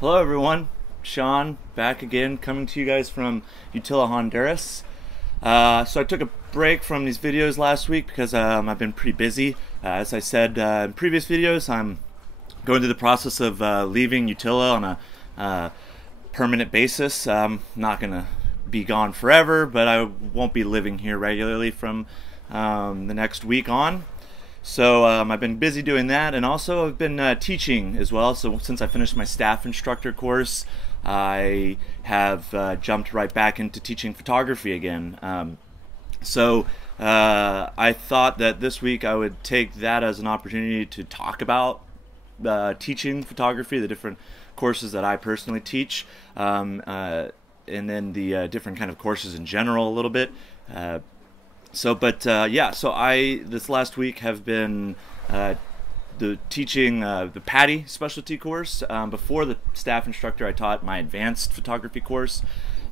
Hello everyone, Sean back again, coming to you guys from Utila, Honduras. So I took a break from these videos last week because I've been pretty busy. As I said in previous videos, I'm going through the process of leaving Utila on a permanent basis. I'm not going to be gone forever, but I won't be living here regularly from the next week on. So I've been busy doing that, and also I've been teaching as well. So since I finished my staff instructor course, I have jumped right back into teaching photography again. I thought that this week I would take that as an opportunity to talk about teaching photography, the different courses that I personally teach, and then the different kind of courses in general a little bit. So I this last week have been teaching the PADI specialty course. Before the staff instructor, I taught my advanced photography course,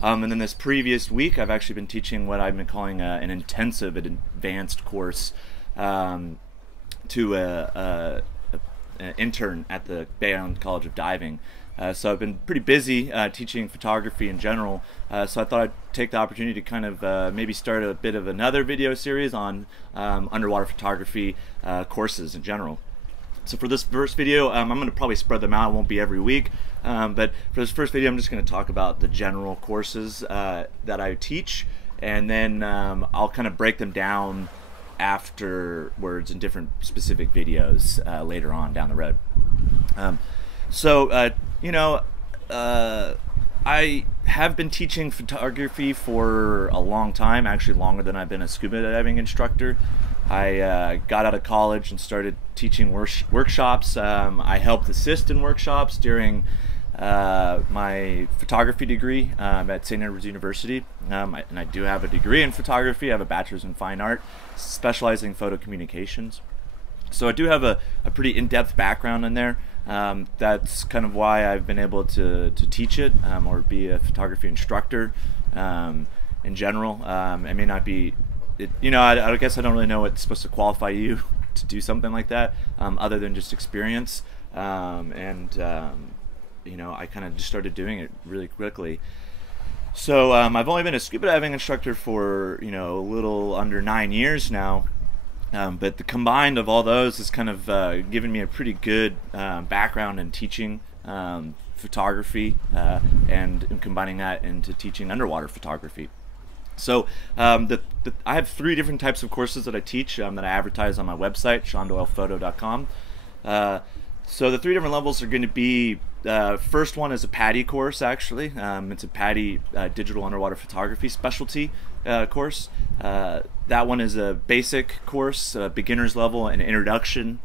and then this previous week I've actually been teaching what I've been calling an intensive advanced course to an intern at the Bay Island College of Diving. So I've been pretty busy teaching photography in general, so I thought I'd take the opportunity to kind of maybe start a bit of another video series on underwater photography courses in general. So for this first video, I'm going to probably spread them out. It won't be every week, but for this first video I'm just going to talk about the general courses that I teach, and then I'll kind of break them down afterwards in different specific videos later on down the road. I have been teaching photography for a long time, actually longer than I've been a scuba diving instructor. I got out of college and started teaching workshops. I helped assist in workshops during my photography degree at St. Edward's University. And I do have a degree in photography. I have a bachelor's in fine art, specializing in photo communications. So I do have a pretty in-depth background in there. That's kind of why I've been able to teach it or be a photography instructor in general. I may not be, I guess I don't really know what's supposed to qualify you to do something like that other than just experience. I kind of just started doing it really quickly. So I've only been a scuba diving instructor for a little under 9 years now. But the combined of all those has kind of given me a pretty good background in teaching photography and combining that into teaching underwater photography. So I have 3 different types of courses that I teach that I advertise on my website, seandoylphoto.com. So the 3 different levels are going to be, first one is a PADI course actually. It's a PADI digital underwater photography specialty course. That one is a basic course, beginner's level, and introduction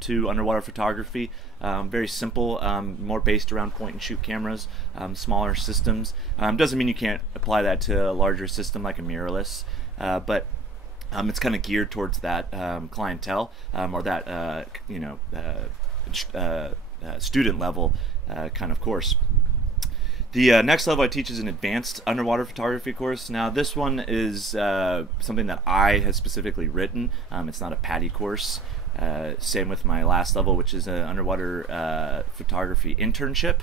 to underwater photography. Very simple, more based around point and shoot cameras, smaller systems. Doesn't mean you can't apply that to a larger system like a mirrorless, but it's kind of geared towards that clientele or that student level kind of course. The next level I teach is an advanced underwater photography course. Now this one is something that I have specifically written. It's not a PADI course. Same with my last level, which is an underwater photography internship.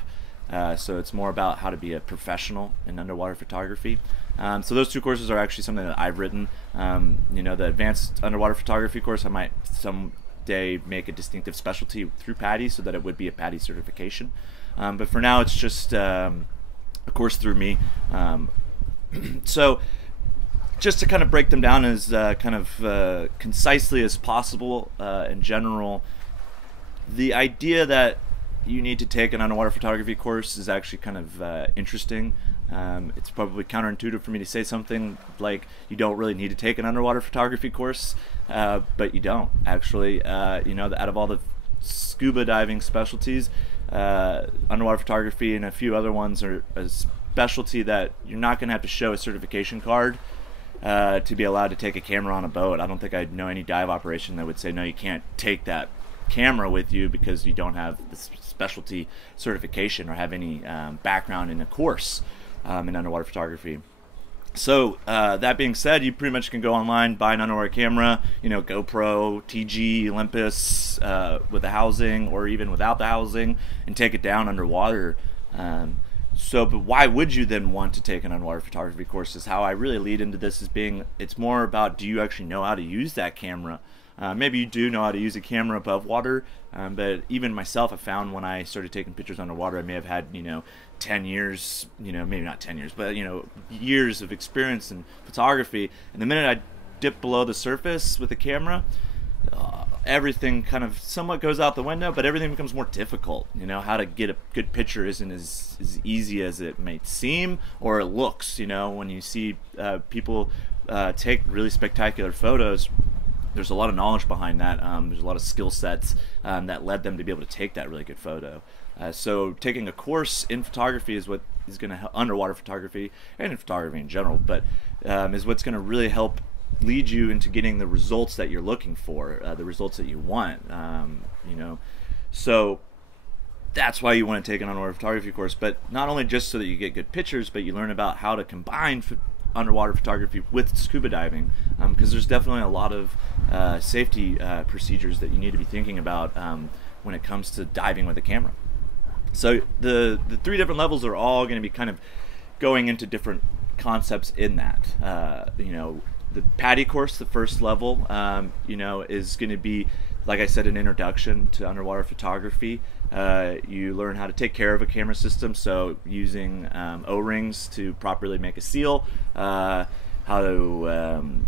So it's more about how to be a professional in underwater photography. So those 2 courses are actually something that I've written. The advanced underwater photography course, I might someday make a distinctive specialty through PADI so that it would be a PADI certification. But for now it's just a course through me. So just to kind of break them down as concisely as possible in general, the idea that you need to take an underwater photography course is actually kind of interesting. It's probably counterintuitive for me to say something like you don't really need to take an underwater photography course, but you don't actually. Out of all the scuba diving specialties, underwater photography and a few other ones are a specialty that you're not going to have to show a certification card to be allowed to take a camera on a boat. I don't think I know any dive operation that would say no, you can't take that camera with you because you don't have the specialty certification or have any background in a course in underwater photography. So that being said, you pretty much can go online, buy an underwater camera, GoPro, TG, Olympus, with the housing or even without the housing, and take it down underwater But why would you then want to take an underwater photography course? Is how I really lead into this, is being, it's more about, do you actually know how to use that camera? Maybe you do know how to use a camera above water, but even myself, I found when I started taking pictures underwater, I may have had, 10 years, maybe not 10 years, but, years of experience in photography. And the minute I dip below the surface with the camera, everything kind of somewhat goes out the window, but everything becomes more difficult. How to get a good picture isn't as easy as it might seem, or it looks. When you see people take really spectacular photos, there's a lot of knowledge behind that. There's a lot of skill sets that led them to be able to take that really good photo. So taking a course in photography is what is going to, underwater photography and in photography in general, but is what's going to really help lead you into getting the results that you're looking for, the results that you want. So that's why you want to take an underwater photography course, but not only just so that you get good pictures, but you learn about how to combine underwater photography with scuba diving, because there's definitely a lot of safety procedures that you need to be thinking about when it comes to diving with a camera. So the 3 different levels are all going to be kind of going into different concepts in that. The PADI course, the first level, is going to be, like I said, an introduction to underwater photography. You learn how to take care of a camera system, so using O-rings to properly make a seal, how to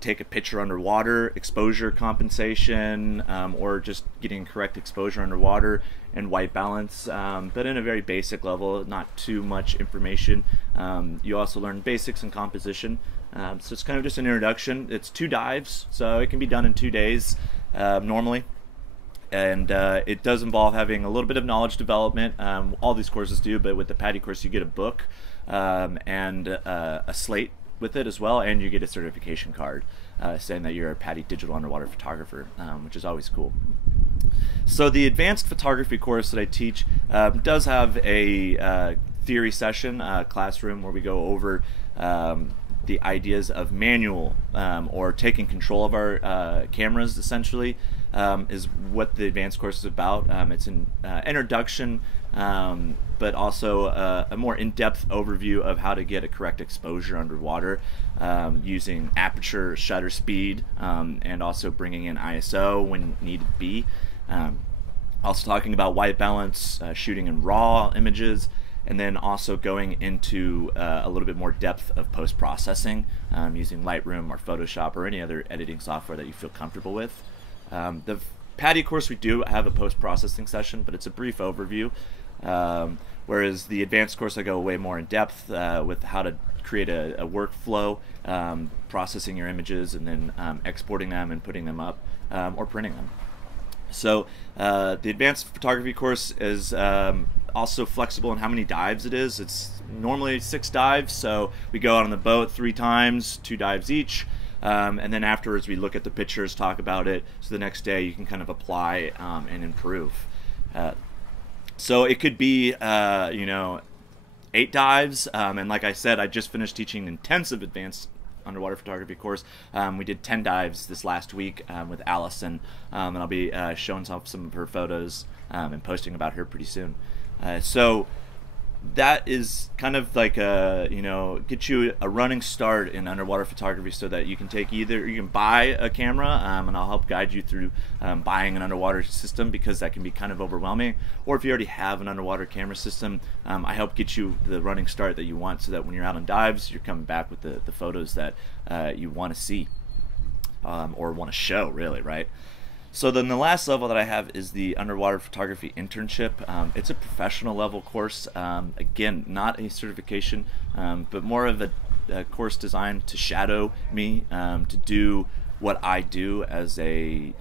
take a picture underwater, exposure compensation, or just getting correct exposure underwater, and white balance, but in a very basic level, not too much information. You also learn basics in composition. So it's kind of just an introduction. It's 2 dives, so it can be done in 2 days normally. And it does involve having a little bit of knowledge development. All these courses do, but with the PADI course you get a book and a slate with it as well, and you get a certification card saying that you're a PADI digital underwater photographer, which is always cool. So the advanced photography course that I teach does have a theory session, classroom, where we go over the ideas of manual or taking control of our cameras, essentially, is what the advanced course is about. It's an introduction, but also a more in-depth overview of how to get a correct exposure underwater using aperture, shutter speed, and also bringing in ISO when needed be. Also talking about white balance, shooting in raw images, and then also going into a little bit more depth of post-processing using Lightroom or Photoshop or any other editing software that you feel comfortable with. The PADI course, we do have a post-processing session, but it's a brief overview, whereas the advanced course I go way more in depth with how to create a workflow, processing your images and then exporting them and putting them up or printing them. So the advanced photography course is also flexible in how many dives it is. It's normally 6 dives, so we go out on the boat 3 times, 2 dives each, and then afterwards we look at the pictures, talk about it, so the next day you can kind of apply and improve. So it could be 8 dives, and like I said, I just finished teaching an intensive advanced underwater photography course. We did 10 dives this last week with Allison, and I'll be showing some of her photos and posting about her pretty soon. So that is kind of like get you a running start in underwater photography, so that you can take you can buy a camera, and I'll help guide you through buying an underwater system, because that can be kind of overwhelming. Or if you already have an underwater camera system, I help get you the running start that you want, so that when you're out on dives, you're coming back with the photos that you want to see or want to show, really, right? So then the last level that I have is the underwater photography internship. It's a professional level course. Again, not a certification, but more of a course designed to shadow me, to do what I do as a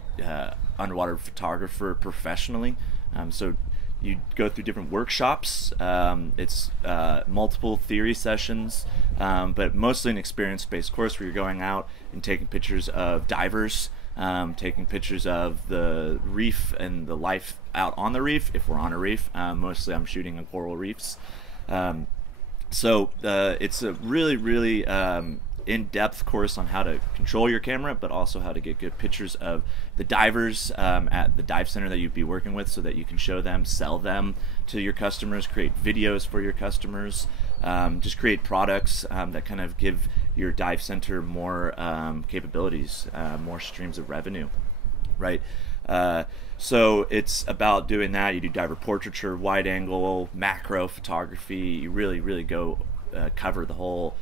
underwater photographer professionally. So you go through different workshops. It's multiple theory sessions, but mostly an experience-based course where you're going out and taking pictures of divers, taking pictures of the reef and the life out on the reef, if we're on a reef. Mostly I'm shooting on coral reefs. So it's a really in-depth course on how to control your camera, but also how to get good pictures of the divers at the dive center that you'd be working with, so that you can show them, sell them to your customers, create videos for your customers, just create products that kind of give your dive center more capabilities, more streams of revenue, right? So it's about doing that. You do diver portraiture, wide angle, macro photography. You really go cover the whole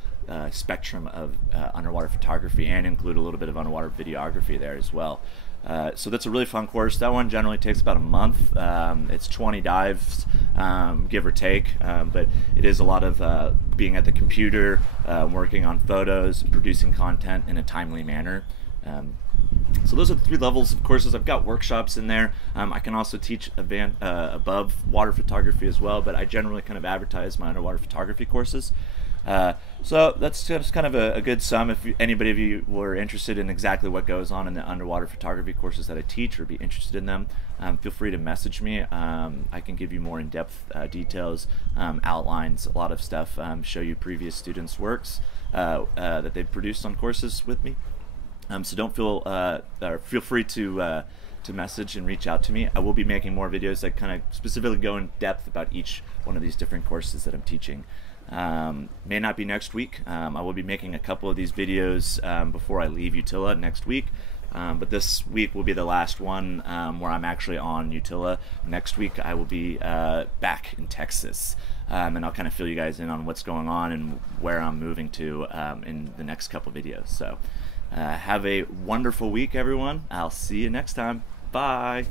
spectrum of underwater photography, and include a little bit of underwater videography there as well. So that's a really fun course. That one generally takes about a month. It's 20 dives, give or take, but it is a lot of being at the computer, working on photos, producing content in a timely manner. So those are the 3 levels of courses. I've got workshops in there. I can also teach above water photography as well, but I generally kind of advertise my underwater photography courses. So that's just kind of a good sum. If anybody of you were interested in exactly what goes on in the underwater photography courses that I teach, or be interested in them, feel free to message me. I can give you more in-depth details, outlines, a lot of stuff, show you previous students' works that they've produced on courses with me. So don't feel free to message and reach out to me. I will be making more videos that kind of specifically go in depth about each one of these different courses that I'm teaching. May not be next week. I will be making a couple of these videos before I leave Utila next week. But this week will be the last one where I'm actually on Utila. Next week I will be back in Texas. And I'll kind of fill you guys in on what's going on and where I'm moving to in the next couple videos. So have a wonderful week, everyone. I'll see you next time. Bye.